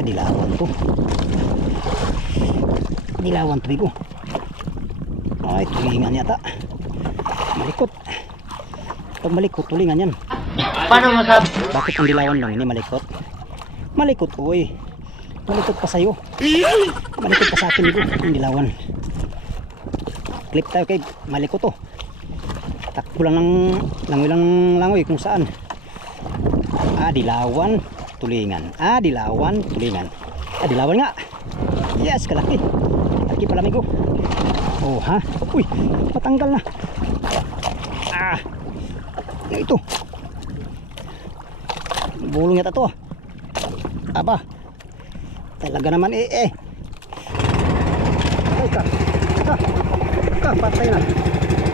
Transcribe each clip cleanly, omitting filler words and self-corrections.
Dilawan to. Dilawan to bigo. Ay, tulingan yata. Malikot. Pag malikot, tulingan yan. Paano masabi? Bakit ang dilawan lang ini malikot? Malikot, uy. Malikot pa sa'yo. Malikot pa sa akin bigo. Ang dilawan. Clip tayo kay malikot to. Takbo lang ng langoy kung saan. Dilawan, tulingan. Dilawan, tulingan. Dilawan nga. Yes, kalaki. Kalaki pala migo. Oh ha. Uy, patanggal na. Ano ito? Bulong yata to. Aba. Talaga naman Ay ka. Patay na.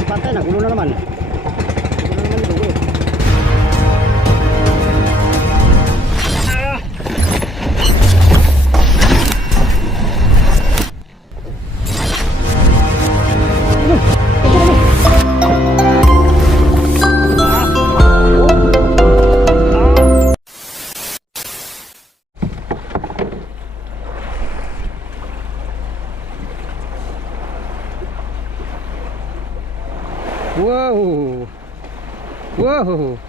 Patay na, gulo na naman. Gulo na naman ito, gulo. Wow! Wow!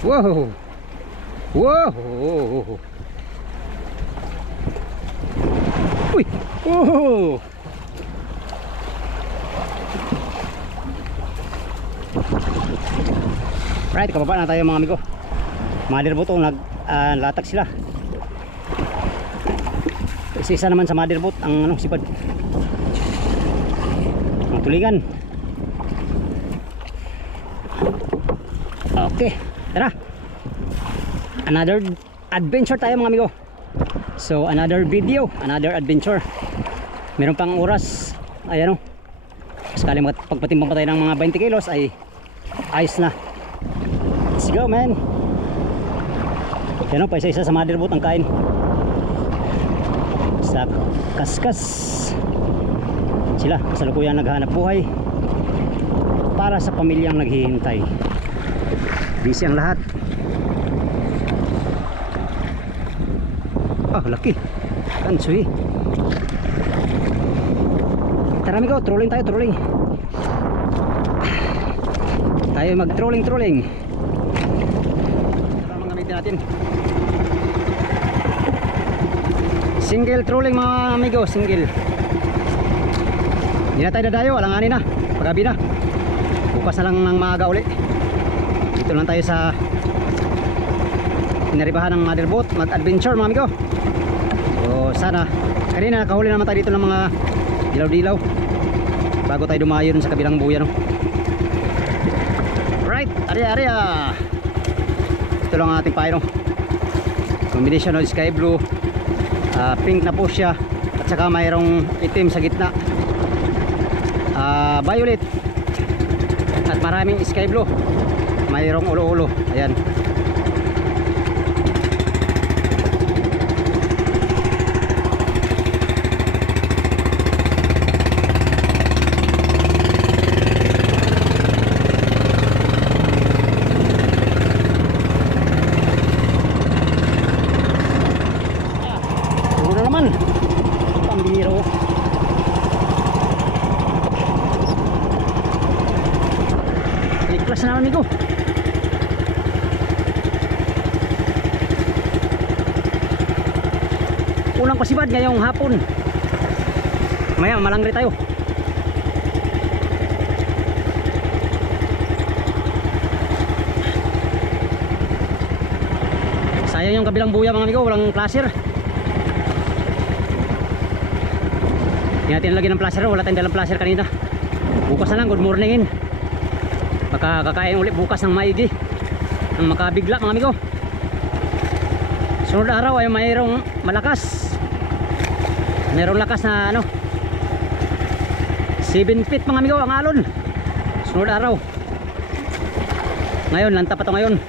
Wow! Wow! Uy! Oh! Right, kababa na tayo mga amigo. Motherboat naglatag sila. Isa naman sa motherboat ang sipad. Ang tulingan. Okay, tara. Another adventure tayo mga amigo. So another video, another adventure. Meron pang oras. Ayan o. Sakaling pagpatimbang pa tayo ng mga 20 kilos ay ayos na. Let's go man. Yan o, pa isa-isa sa motherboat ang kain. Sa kaskas. Sila kasalukuyan naghahanap buhay para sa pamilyang naghihintay. Busy ang lahat. Laki. Kansuy. Tara amigo, trolling tayo, trolling. Tayo mag-trolling. Tara mga gamitin natin. Single trolling mga amigo, single. Hindi na tayo dadayo, alanganin na. Pagabi na. Bukas na lang ng maaga uli. Dito lang tayo sa inaribahan ng motherboat, mag-adventure mga amigo. So sana, kanina nakahuli naman tayo dito ng mga dilaw-dilaw bago tayo dumayo sa kabilang buya no? Right, area. Ito lang ang ating payo no? Combination of sky blue, pink na po siya, at saka mayroong itim sa gitna, violet, at maraming sky blue. Mayroong ulo-ulo. Ayan. Siguro naman. Pambiro. Iklas na naman amigo. Ulang pasibad ngayong hapon. Maya malangri tayo. Sayang yung kabilang buya mga amigo, walang placer. Hindi natin lagyan ng placer, wala tayong dalang placer kanina. Bukas na lang, good morningin. Baka kakain ulit bukas ng maigi, ng makabigla mga amigo. Sunod araw ay mayroong malakas. Mayroong lakas na 7 feet mga amigo ang alon. Sunod araw. Ngayon, lanta pa ito ngayon.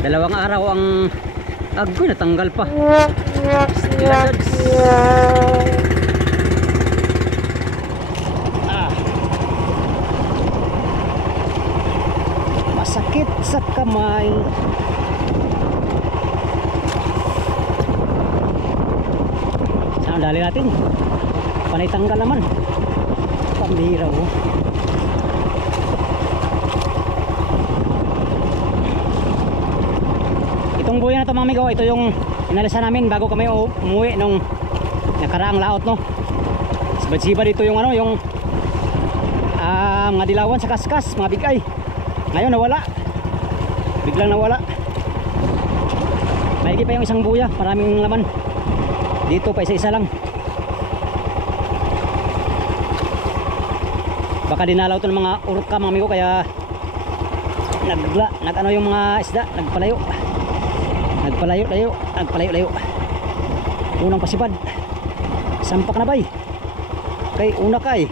2 araw ang agoy, natanggal pa. Masakit sa kamay. Dali natin. Panay tanggal naman. Pambihira oh. Itong buya na to mga amigo, ito yung inalisan namin bago kami umuwi nung nakaraang laot no. Sibad-sibad dito yung ano, yung mga dilawan sa kaskas, mga bigay. Ngayon nawala. Biglang nawala. Maigi pa yung isang buya, maraming laman. Dito pa isa-isa lang. Baka dinalaw to ng mga urka mga amigo, kaya nag-ano yung mga isda, nagpalayo. Nagpalayo. Unang pasibad. Sampak na bay. Kay una kay.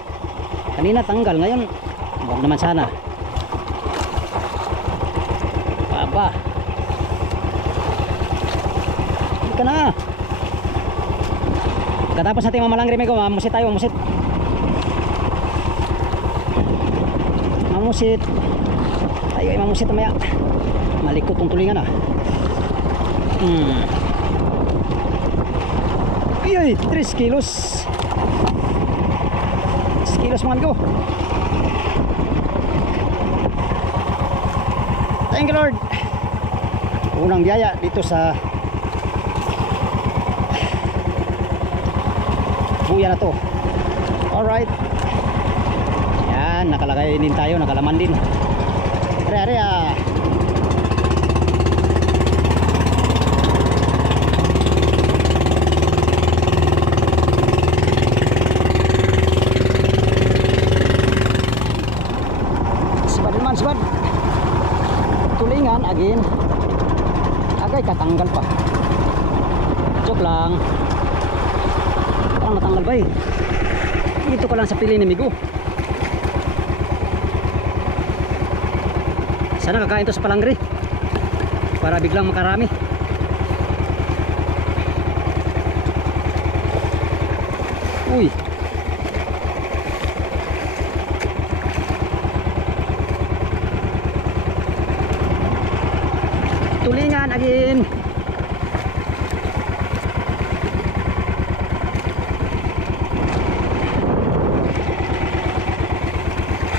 Kanina tanggal, ngayon wag naman sana. Baba. Hindi ka na. Katapos natin mamalangri may ko, mamusit tayo, mamusit. Mamusit. Tayo ay mamusit mamaya. Malikot tong tulingan ah. Iyoy, 3 kilos. 3 kilos mga amigo. Thank you Lord. Unang biyaya dito sa buya na to. Alright. Yan, nakalagay din tayo, nakalaman din. Are ah. Sibad. Tulingan again. Agay katanggal pa. Joke lang. Parang natanggal ba eh. Dito ka lang sa pili ni Migo. Sana kakain to sa palangri para biglang makarami. Uy. Tulingan again.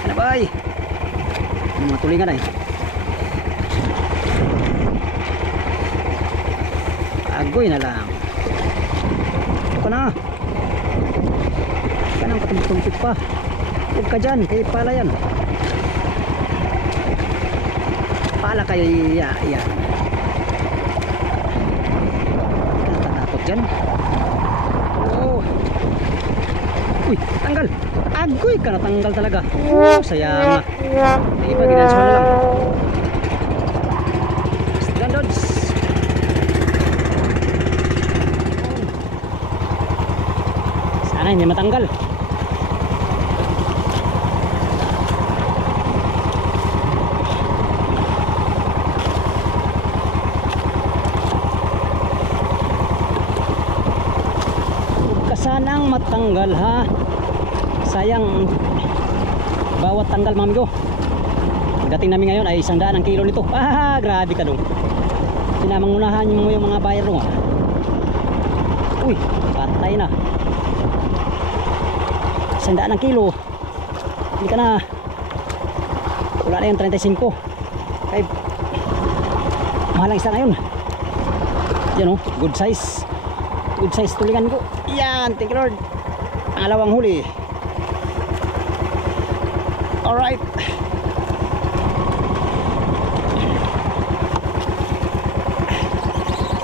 Ano ba ay? Mga tulingan ay. Agoy na lang. Ito na. Kanang katumpit pa. Huwag ka dyan, kay pala yan. Pala kayo yan. Natatakot dyan. Oh. Uy, tanggal. Agoy ka na, tanggal talaga. Oh, sayang. Hindi pa, ginanso na lang. Standards. Sana hindi matanggal. Sanang matanggal ha. Sayang bawat tanggal mga amigo. Dating namin ngayon ay 100 ang kilo nito. Ah, grabe ka dong. Pinamangunahan mo yung mga buyer mo. Uy, patay na. 100 ang kilo. Hindi ka na. Wala na yung 35. Kaya mahal ang isa ngayon. Yan o, good size. Good size tulingan ko. Yan, thank you Lord. Pangalawang huli. Alright.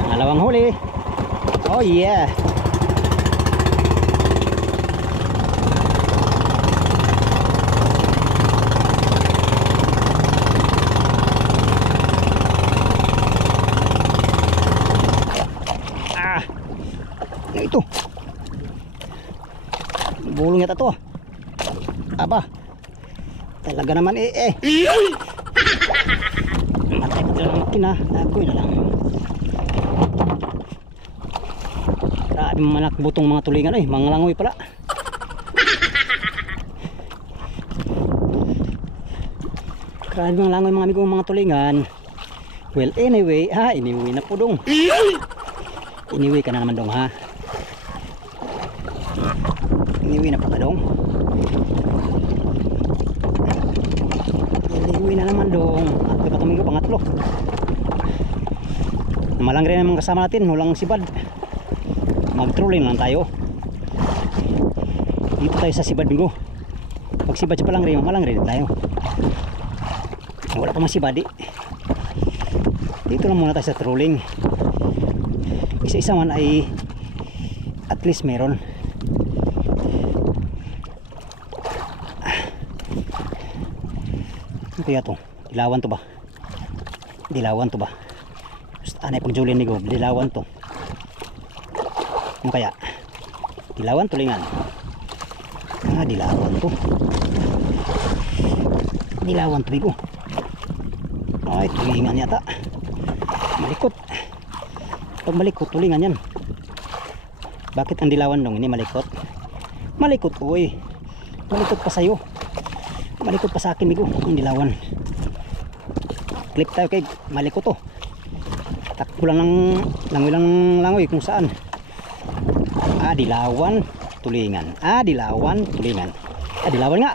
Pangalawang huli. Oh yeah. Ito bulong yata to. Aba, talaga naman matay ko ng makina. Agoy na lang. Grabe manakbutong mga tulingan mga langoy pala. Grabe mga langoy mga amigo, mga tulingan. Well anyway, anyway na po dong. Anyway ka na naman dong ha. Iniwi na pa ka dong. Iniwi na naman dong. At kapatumin ko pangatlo. Malang rin naman kasama natin. Walang sibad. Mag-trolling lang tayo. Dito tayo sa sibad bingo. Pag sibad siya palang rin, malang rin tayo. Wala pa man sibad eh. Dito lang muna tayo sa trolling. Isa-isa man ay at least meron. Ano kaya to? Dilawan to ba? Dilawan to ba? Anay pag Julian ni Go, dilawan to. Ano kaya? Dilawan tulingan. Ah, dilawan to. Dilawan to bigo. Ay, tulingan yata. Malikot. Pag malikot, tulingan yan. Bakit ang dilawan dong? Ini malikot. Malikot, uy. Malikot pa sa'yo. Malikot pa sa akin, bigo. Yung dilawan. Clip tayo kay malikot to. Takbo lang ng langoy kung saan. Ah, dilawan, tulingan. Ah, dilawan, tulingan. Ah, dilawan nga.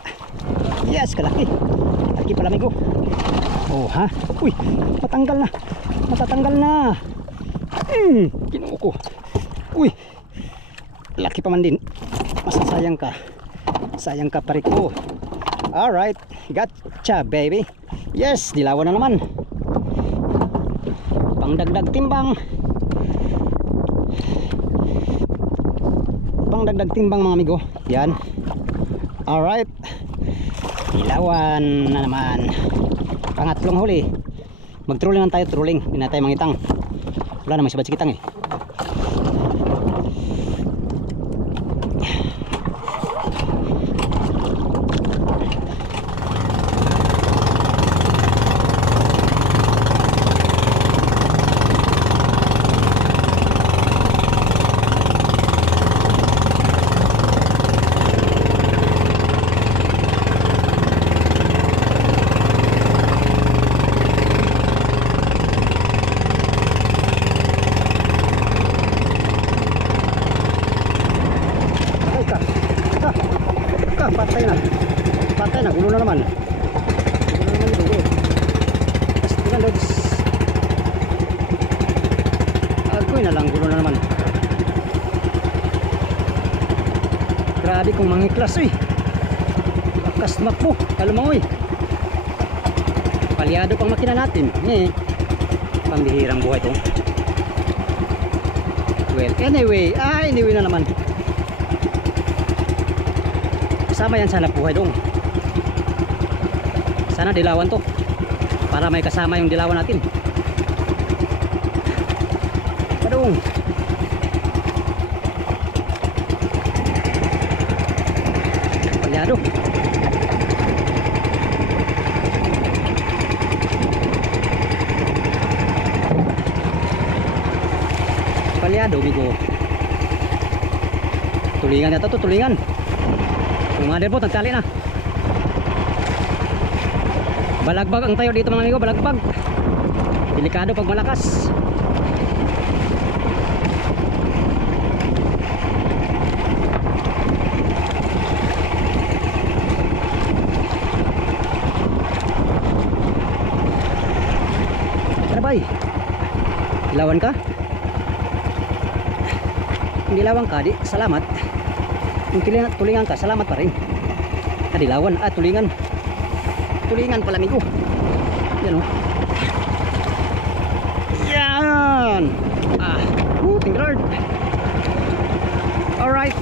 Yes, kalaki. Laki pala, amigo. Oh, ha? Uy, matanggal na. Matatanggal na. Kinuha ko. Uy, laki pa man din. Masasayang ka. Sayang ka pare ko. Alright, gotcha baby. Yes, dilawan na naman. Pangdagdag timbang. Pangdagdag timbang mga amigo. Yan. Alright. Dilawan na naman. Pangatlong huli. Mag-trolling lang tayo, trolling. Hindi na tayo mangitang. Wala naman sibat sikitang eh. Patay na. Patay na, gulo na naman. Gulo na naman yung dugo. Tapos tingnan daw. Agoy na lang, gulo na naman. Grabe kung mangiklas eh. Lakas makbo, kalumangoy. Palyado pang makina natin. Pambihirang buhay to. Well, anyway na naman. Kasama yan sana buhay dong. Sana dilawan to. Para may kasama yung dilawan natin. Padong. Palyado. Palyado bigo. Tulingan yata to, tulingan. Yung mother po, nagtali na. Balagbag ang tayo dito mga amigo, balagbag. Delikado pag malakas. Trabay. Dilawan ka? Kung dilawan ka, di, salamat. Kung tulingan ka, salamat pa rin. Dilawan, tulingan. Tulingan pala amigo. Yan o. Yan. Thank you Lord. Alright.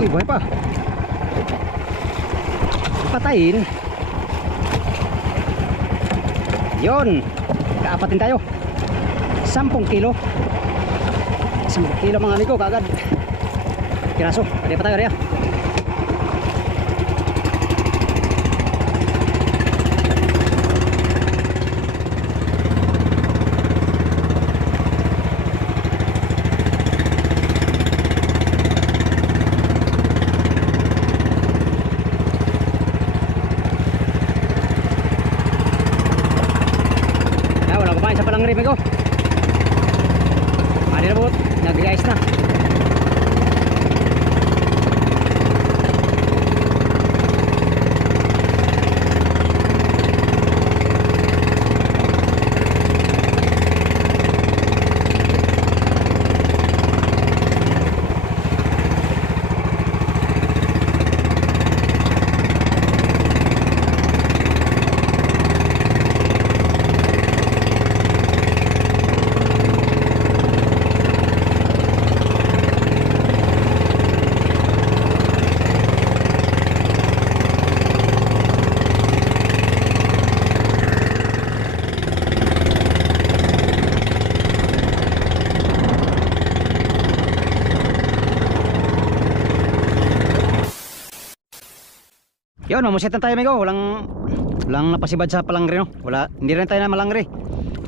Uy, buhay pa. Patayin. Yon, kaapatin tayo. 10 kilo. 10 kilo mga amigo, kagad. Piraso, ada pa tayo rin. amigo. Manilabot, nag-ice na. Yun, mamusit na tayo amigo. Walang napasibad sa palangre, no? Hindi rin tayo na malangre.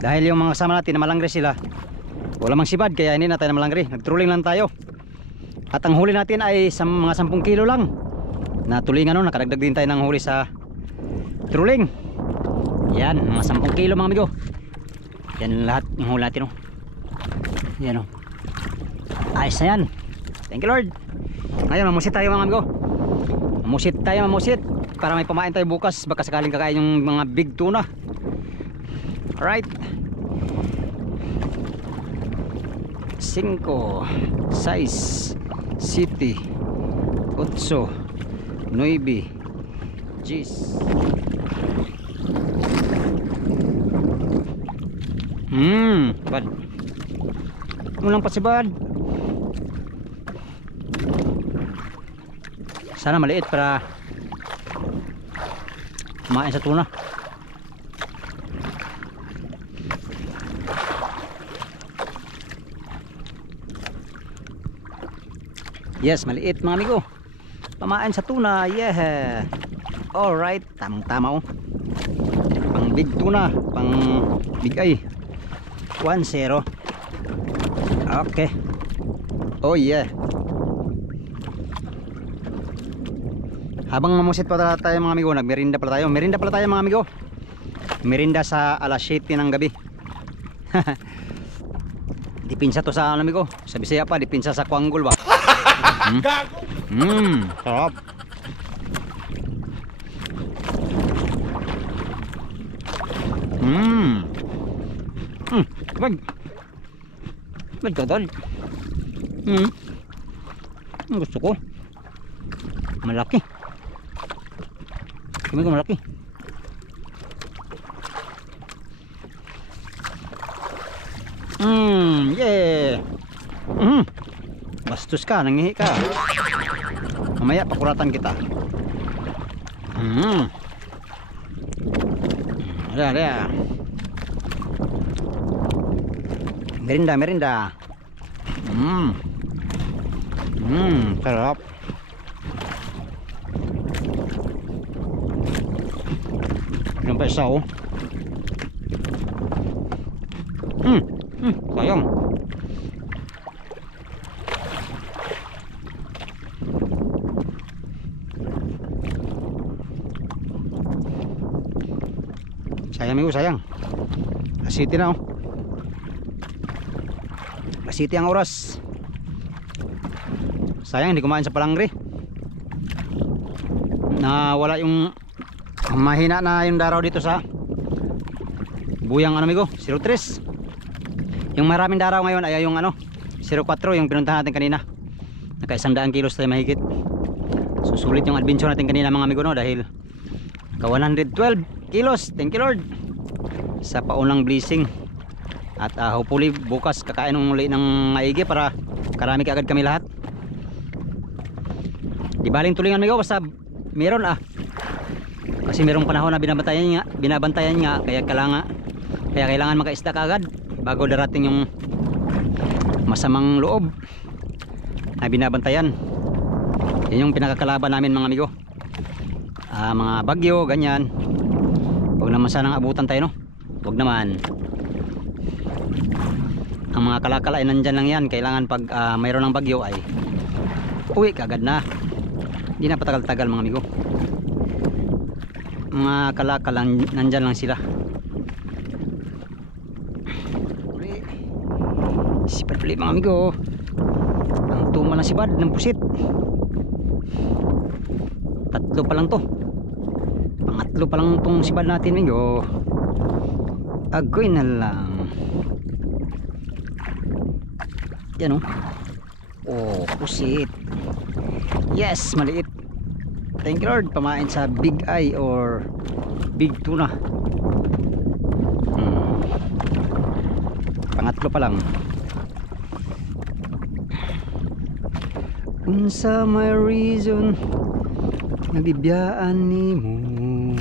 Dahil yung mga kasama natin na malangre sila, wala mang sibad, kaya hindi na tayo na malangre. Nagtruling lang tayo. At ang huli natin ay mga 10 kilo lang. Na tulingan, no? Nakadagdag din tayo ng huli sa truling. Yan, mga 10 kilo mga amigo. Yan lahat ng huli natin, no? Yan, no? Ayos na yan. Thank you Lord. Ngayon, mamusit tayo mga amigo. Mamusit para may pamain tayo bukas, baka sakaling kakain yung mga big tuna. Alright, 5 6 7 8 9 10 bad mulang pasibad. Sana maliit para kumain sa tuna. Yes, maliit mga amigo. Pamain sa tuna, yeah. Alright, tamang tama oh. Pang big tuna, pang big ay 1-0. Okay. Oh yeah. Habang mamusit pa tayo mga amigo, nagmerinda pala tayo. Merinda pala tayo mga amigo. Merinda sa alas 7 ng gabi. Dipinsa to sa ano amigo. Sa Bisaya pa, dipinsa sa Kuanggol ba? Sarap. Magdadal. Gusto ko. Malaki. Kami ko malaki. Yeah. Bastos ka, nangihi ka. Mamaya pakuratan kita. Ada. Merinda. Sarap. Yung pa isa oh. Sayang. Sayang amigo, sayang. Asiti na oh. Asiti ang oras. Sayang hindi kumain sa palangre. Wala yung mahina na yung daraw dito sa Buyang ano amigo, 03. Yung maraming daraw ngayon ay yung 04, yung pinuntahan natin kanina. Naka 100 kilos tayo mahigit. Susulit yung adventure natin kanina mga amigo no, dahil ka 112 kilos. Thank you Lord sa paunang blessing. At hopefully bukas kakain ng muli ng maigi para karami kaagad kami lahat. Di baling tulingan amigo, basta meron kasi merong panahon na binabantayan nga kaya kailangan makaisda kaagad bago darating yung masamang loob na binabantayan. Yan yung pinakakalaban namin mga amigo. Mga bagyo ganyan, huwag naman sanang abutan tayo no, huwag naman. Ang mga kalakala ay nandyan lang yan. Kailangan pag mayroon ng bagyo ay uwi kaagad na, hindi na patagal-tagal mga amigo. Mga kalakala nandyan lang sila. Uli mga amigo. Ang tuma lang sibad ng pusit. Tatlo pa lang to. Pangatlo pa lang tong sibad natin amigo. Agoy na lang. Yan oh. Oh, pusit. Yes, maliit. Thank you Lord. Pamain sa big eye or big tuna. Pangatlo pa lang. Unsa may reason nabibiyaan nimo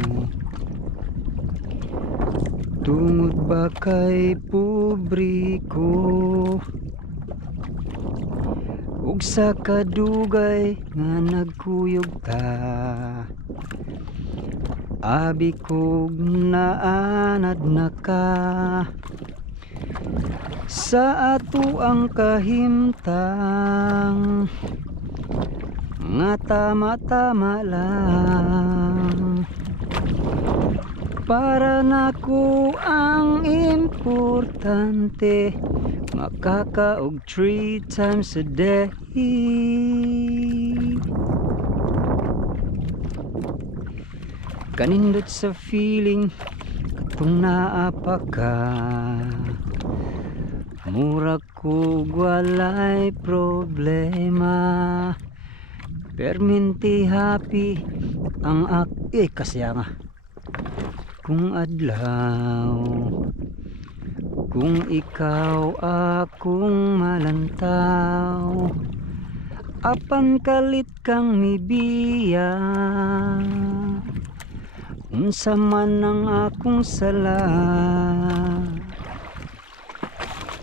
tungod ba kay pobre ko ug sa kadugay nga nagkuyog ta abi kog naanad na ka sa ato ang kahimtang nga tama-tama lang para nako ang importante makakaog 3 times a day. Kanindot sa feeling katong naapa ka mura ko walay problema perminti happy ang kasya nga kung adlaw kung ikaw akong malantaw apan kalit kang mibiya unsa man ang akong sala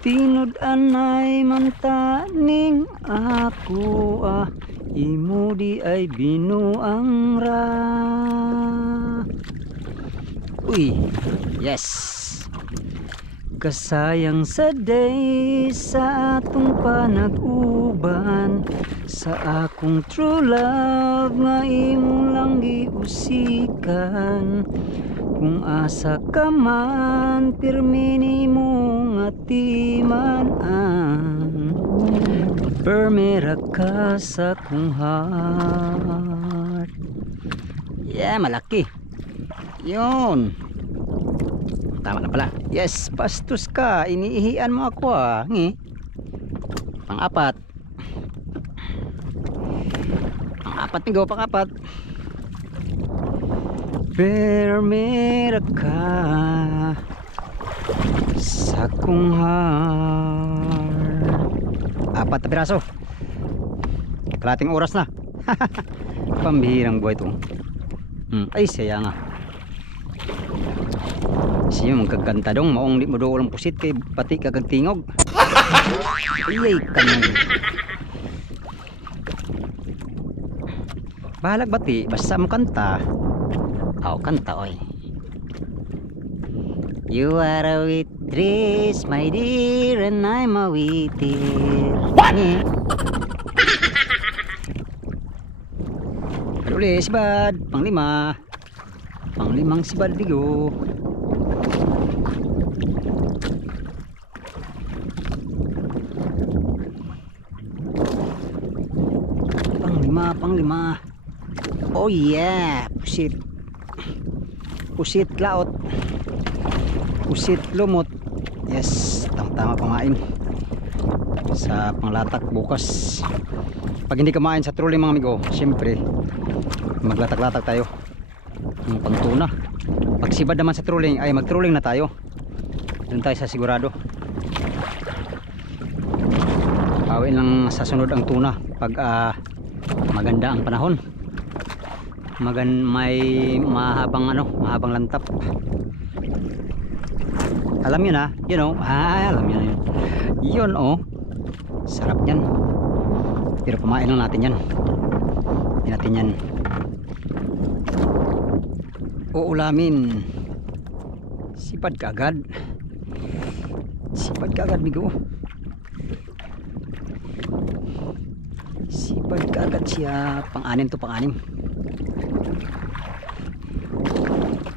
tinud anay mantaning ako imo di ay binuang ra. Uy, yes. Kasayang sa day sa atong panag-uban sa akong true love nga imo lang giusikan kung asa ka man pirmi nimo nga timan-an permera ka sa kong heart. Yeah, malaki yun, tama na pala. Yes, bastos ka, iniihian mo ako pang-apat migo, pang-apat permera ka sa kong heart. 4 na piraso, kalating oras na. Pambihirang buhay ito. Ay saya nga siya magkagkanta dong maong di mo do walang pusit kay pati kagagtingog. Iyay kanang bahalag bati basta mo kanta. Kanta oy. You are a waitress my dear and I'm a waiter. What? Uli sibad pang-limang sibad bigo. Pang-lima. Oh yeah, pusit laot, pusit lumot. Yes, tama pamain sa panglatak bukas. Pag hindi kumain sa trolling mga amigo, siyempre maglatak-latak tayo ng pangtuna. Pag sibad naman sa trolling ay mag-trolling na tayo. Doon tayo sa sigurado. Awin lang sa sunod ang tuna pag maganda ang panahon. May mahabang lantap. Alam yun you know, alam yun yun sarap yan. Pero kumain lang natin yan. Hindi natin yan uulamin. Sipad ka agad migo. Sipad ka agad siya. Pang-anim.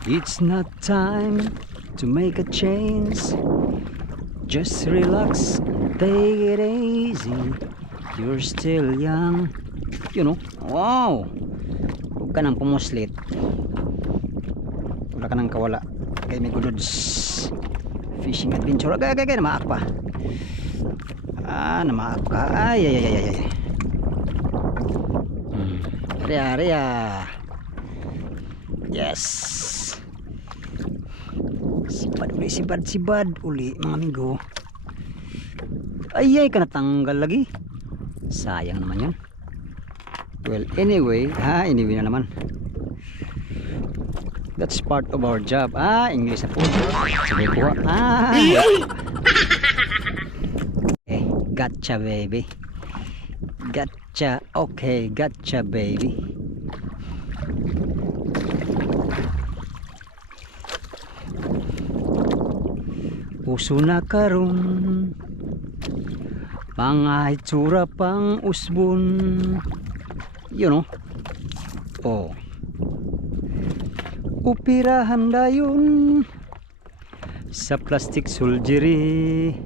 It's not time to make a change. Just relax, take it easy. You're still young. You know, wow. Huwag ka nang pumuslit. Wala ka nang kawala. Kay may gulods. Fishing adventure. Agay, namaak pa. Namaak ka. Ay. Area. Yes. Sibad uli mga amigo. Ay ka natanggal lagi. Sayang naman yun. Well anyway na naman. That's part of our job. English na po. Sige po. Okay, gotcha baby. Gotcha. Okay, gotcha baby. Puso na karon, mga itsura pang usbon. You know. Oh. Upirahan dayon sa plastic surgery.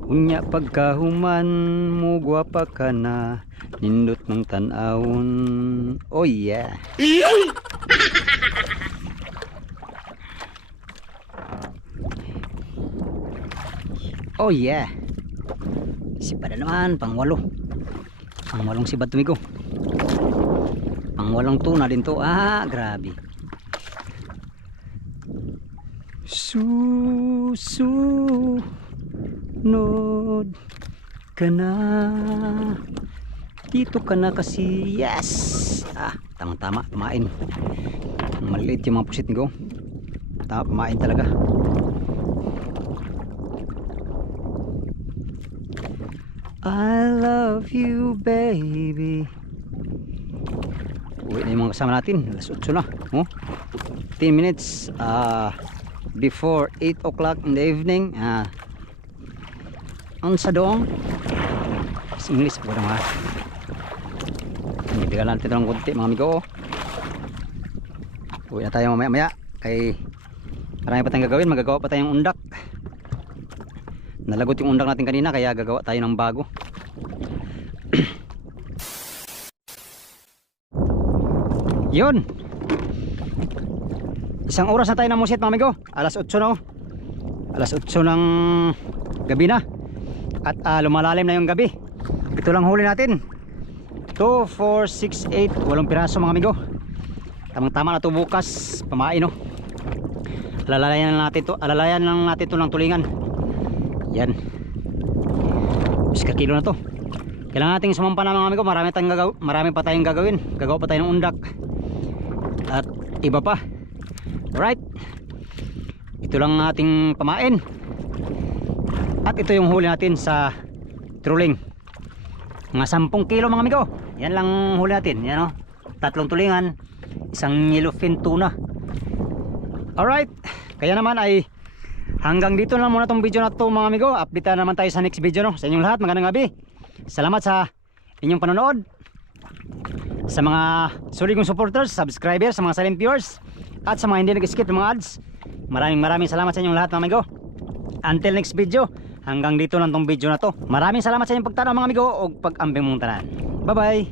Unya pagkahuman mo gwapa ka na, nindot ng tanawon. Oh yeah. Oh yeah. Sibad na naman, pangwalo. Pangwalong sibad tumigo. Pangwalong tuna din to. Grabe. Susunod ka na. Dito ka na kasi. Yes. Tama-tama, pamain. Maliit yung mga pusit nigo. Tama, pamain talaga. I love you baby. Uwi na yung mga kasama natin. Alas 8 na. 10 minutes before 8 o'clock in the evening. Ang sa doong sa English po naman. Ibigyan natin ito ng kunti mga amigo. Uwi na tayo mamaya kay marami pa tayong gagawin. Magagawa pa tayong undak. Nalagot yung undak natin kanina, kaya gagawa tayo ng bago. Yun. Isang oras na tayo namusit mga amigo. Alas 8 na. Alas 8 ng gabi na. At lumalalim na yung gabi. Ito lang huli natin. 2, 4, 6, 8. 8 piraso mga amigo. Tamang-tama na ito bukas. Pamain no. Alalayan lang natin to ng tulingan. Yan. Iska kilo na to. Kailangan nating sumampa na mga amigo. Marami pa tayong gagawin. Gagawa pa tayo ng undak. At iba pa. Alright. Ito lang ating pamain. At ito yung huli natin sa trolling. Mga 10 kilo mga amigo. Yan lang huli natin. Yan o. 3 tulingan. Isang yellowfin tuna. Alright. Kaya naman ay hanggang dito lang muna tong video na to mga amigo. Update na naman tayo sa next video no. Sa inyong lahat, magandang gabi. Salamat sa inyong panonood. Sa mga sulit kong supporters, subscribers, sa mga silent viewers, at sa mga hindi nag-skip ng mga ads, maraming salamat sa inyong lahat mga amigo. Until next video, hanggang dito lang tong video na to. Maraming salamat sa inyong pagtanaw mga amigo o pag-ambing mong tanan. Bye bye.